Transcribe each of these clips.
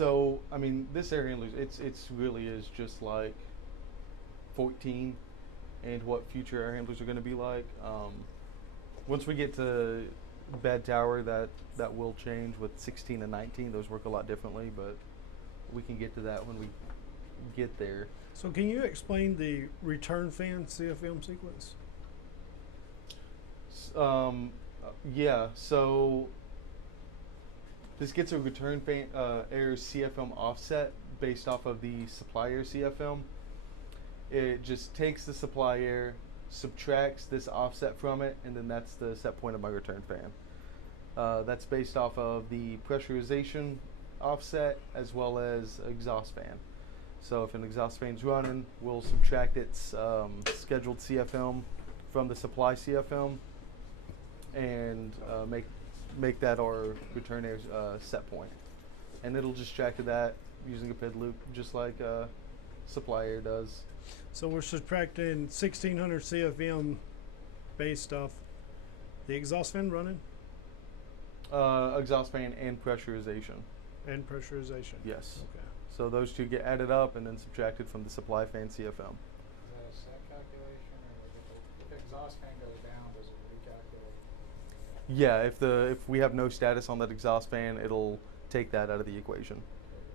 So I mean, this air handler, it's really is just like 14, and what future air handlers are going to be like. Once we get to bed tower, that will change with 16 and 19. Those work a lot differently, but we can get to that when we get there. So can you explain the return fan CFM sequence? Yeah, so this gets a return fan, air CFM offset based off of the supply air CFM. It just takes the supply air, subtracts this offset from it, and then that's the set point of my return fan. That's based off of the pressurization offset as well as exhaust fan. So if an exhaust fan's running, we'll subtract its scheduled CFM from the supply CFM and make that our return air set point. And it'll just track to that using a PID loop, just like supply air does. So we're subtracting 1600 CFM based off the exhaust fan running Exhaust fan and pressurization. and pressurization. Yes. Okay. So those two get added up and then subtracted from the supply fan CFM. Is that a set calculation, or if the exhaust fan goes down, does it recalculate? Yeah, if we have no status on that exhaust fan, it'll take that out of the equation,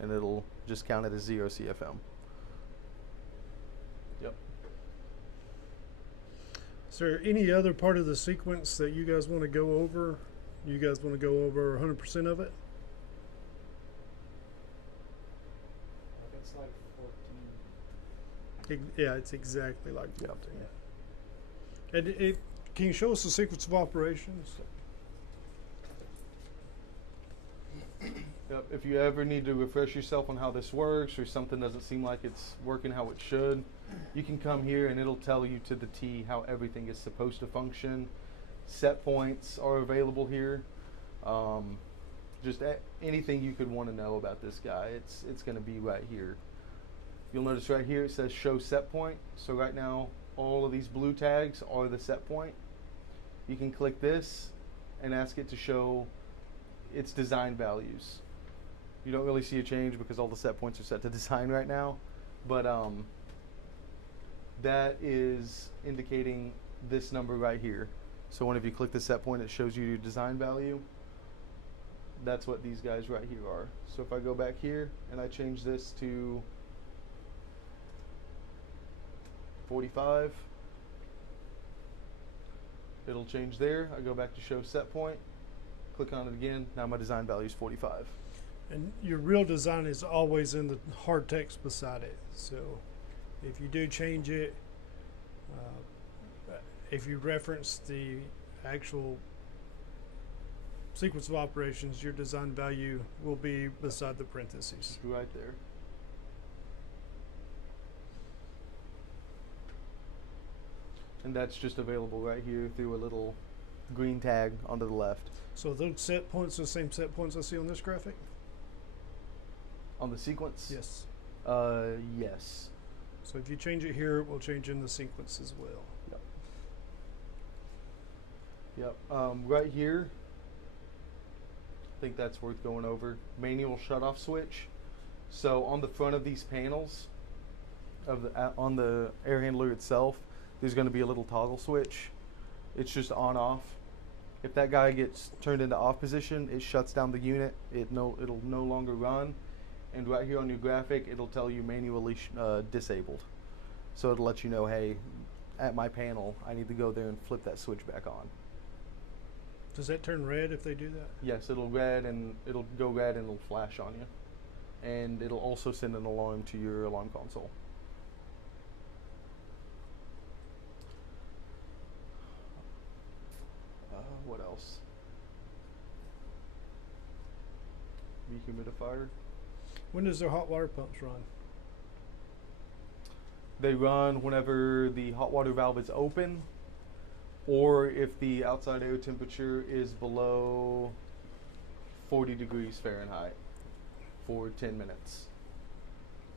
and it'll just count it as 0 CFM. Yep. Is there any other part of the sequence that you guys want to go over? You guys want to go over 100% of it? Like it's like 14. Yeah, it's exactly like Yep. 14. And can you show us the sequence of operations? Yep. If you ever need to refresh yourself on how this works, or something doesn't seem like it's working how it should, you can come here and it'll tell you to the T how everything is supposed to function. Set points are available here. Just anything you could want to know about this guy, it's going to be right here. You'll notice right here it says show set point. So right now all of these blue tags are the set point. You can click this and ask it to show its design values. You don't really see a change because all the set points are set to design right now, but that is indicating this number right here. So whenever you click the set point, it shows you your design value. That's what these guys right here are. So if I go back here and I change this to 45, it'll change there. I go back to show set point, click on it again. Now my design value is 45. And your real design is always in the hard text beside it. So if you do change it, if you reference the actual sequence of operations, your design value will be beside the parentheses. Right there. And that's just available right here through a little green tag onto the left. So those set points are the same set points I see on this graphic? On the sequence? Yes. Yes. So if you change it here, it will change in the sequence as well. Yep. Right here, I think that's worth going over. Manual shutoff switch. So on the front of these panels, on the air handler itself, there's going to be a little toggle switch. It's just on off. If that guy gets turned into off position, it shuts down the unit. It'll no longer run. And right here on your graphic, it'll tell you manually disabled. So it'll let you know, hey, at my panel, I need to go there and flip that switch back on. Does that turn red if they do that? Yes, it'll go red and it'll flash on you. And it'll also send an alarm to your alarm console. What else? Dehumidifier. When does their hot water pumps run? They run whenever the hot water valve is open, or if the outside air temperature is below 40 degrees Fahrenheit for 10 minutes.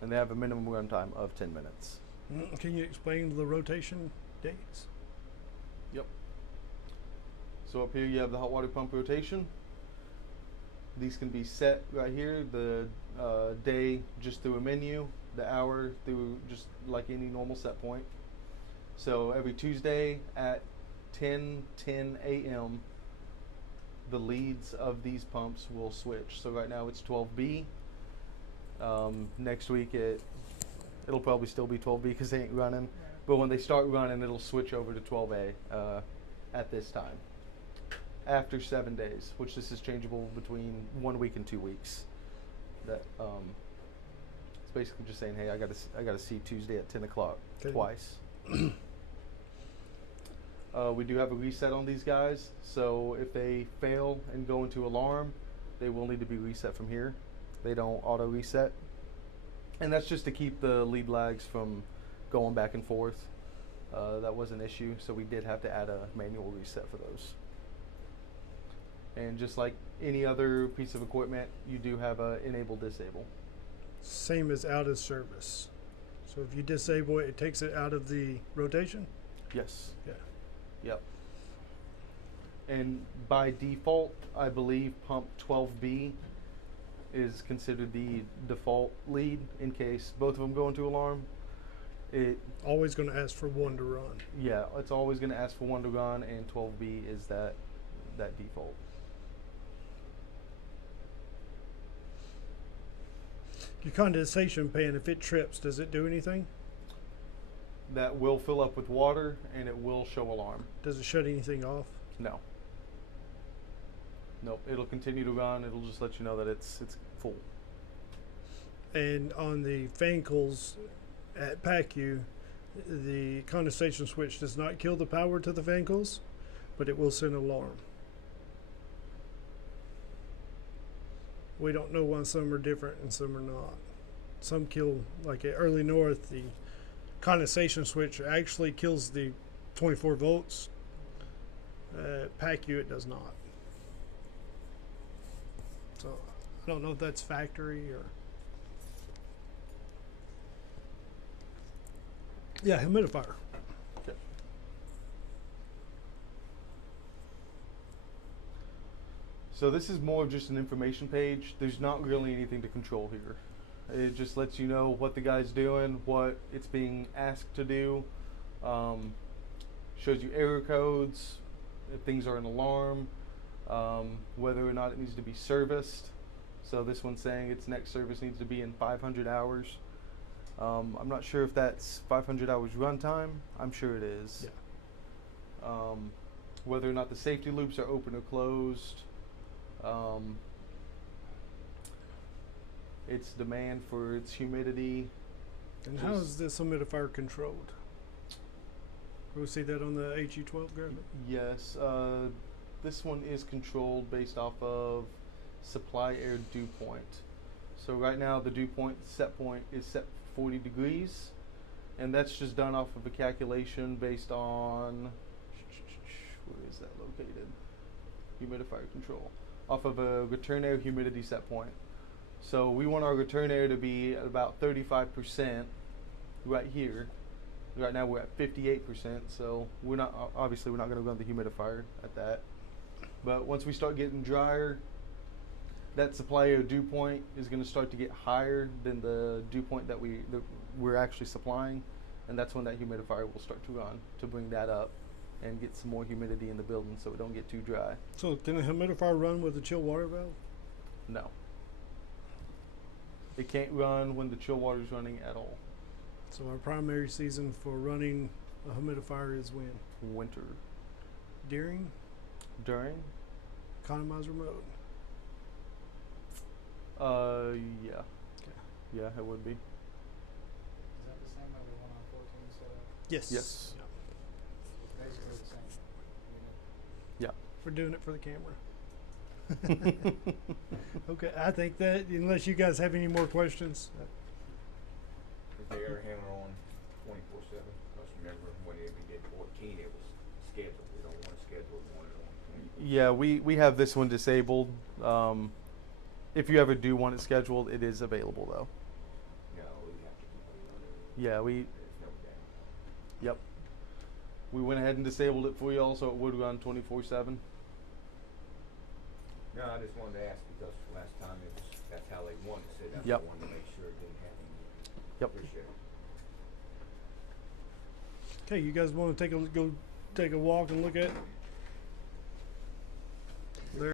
And they have a minimum runtime of 10 minutes. Can you explain the rotation dates? Yep. So up here you have the hot water pump rotation. These can be set right here. The day just through a menu, the hour through just like any normal set point. So every Tuesday at 10:10 a.m. the leads of these pumps will switch. So right now it's 12B. Next week it'll probably still be 12B because they ain't running. But when they start running, it'll switch over to 12A at this time. After 7 days, which this is changeable between 1 week and 2 weeks. That it's basically just saying, hey, I gotta see Tuesday at 10 o'clock twice. We do have a reset on these guys, so if they fail and go into alarm, they will need to be reset from here. They don't auto reset, and that's just to keep the lead lags from going back and forth. That was an issue, so we did have to add a manual reset for those. And just like any other piece of equipment, you do have a enable disable. Same as out of service. So if you disable it, it takes it out of the rotation? Yes. Yeah. Yep. And by default, I believe pump 12B is considered the default lead in case both of them go into alarm. It Always going to ask for one to run. Yeah, it's always going to ask for one to run, and 12B is that default. Your condensation pan, if it trips, does it do anything? That will fill up with water, and it will show alarm. Does it shut anything off? No. Nope. It'll continue to run. It'll just let you know that it's full. And on the fan coils at PACU, the condensation switch does not kill the power to the fan coils, but it will send an alarm. We don't know why some are different and some are not. Some kill, like at Early North, the condensation switch actually kills the 24 volts. PACU, it does not. So I don't know if that's factory or. Yeah, humidifier. Okay. So this is more of just an information page. There's not really anything to control here. It just lets you know what the guy's doing, what it's being asked to do. Shows you error codes, if things are an alarm, whether or not it needs to be serviced. So this one's saying its next service needs to be in 500 hours. I'm not sure if that's 500 hours runtime. I'm sure it is. Yeah. Whether or not the safety loops are open or closed. Its demand for its humidity. And how is this humidifier controlled? We'll see that on the AHU-12 graphic. Yes, this one is controlled based off of supply air dew point. So right now the dew point set point is set 40 degrees, and that's just done off of a calculation based on, where is that located? Humidifier control. Off of a return air humidity set point. So we want our return air to be at about 35% right here. Right now we're at 58%, so we're not obviously we're not going to run the humidifier at that. But once we start getting drier, that supply air dew point is going to start to get higher than the dew point that we're actually supplying, and that's when that humidifier will start to run to bring that up and get some more humidity in the building so it don't get too dry. So can a humidifier run with a chill water valve? No. It can't run when the chill water is running at all. So our primary season for running a humidifier is when? Winter. During During? economizer mode. Yeah. Okay. Yeah, it would be. Is that the same that we want on 14 setup? Yes. Yes. It's basically the same unit. Yeah. We're doing it for the camera. Okay, I think that unless you guys have any more questions. Is the air handler on 24/7? Because remember when we did 14, it was scheduled. We don't want to schedule it, we want it on 24. Yeah, we have this one disabled. If you ever do want it scheduled, it is available though. No, we have to keep it running. Yeah, There's no doubt. yep. We went ahead and disabled it for you all so it would run 24/7. No, I just wanted to ask because last time it was, that's how they wanted it, so that's Yep. why I wanted to make sure it didn't happen again. Yep. Appreciate it. Okay, you guys want to go take a walk and look at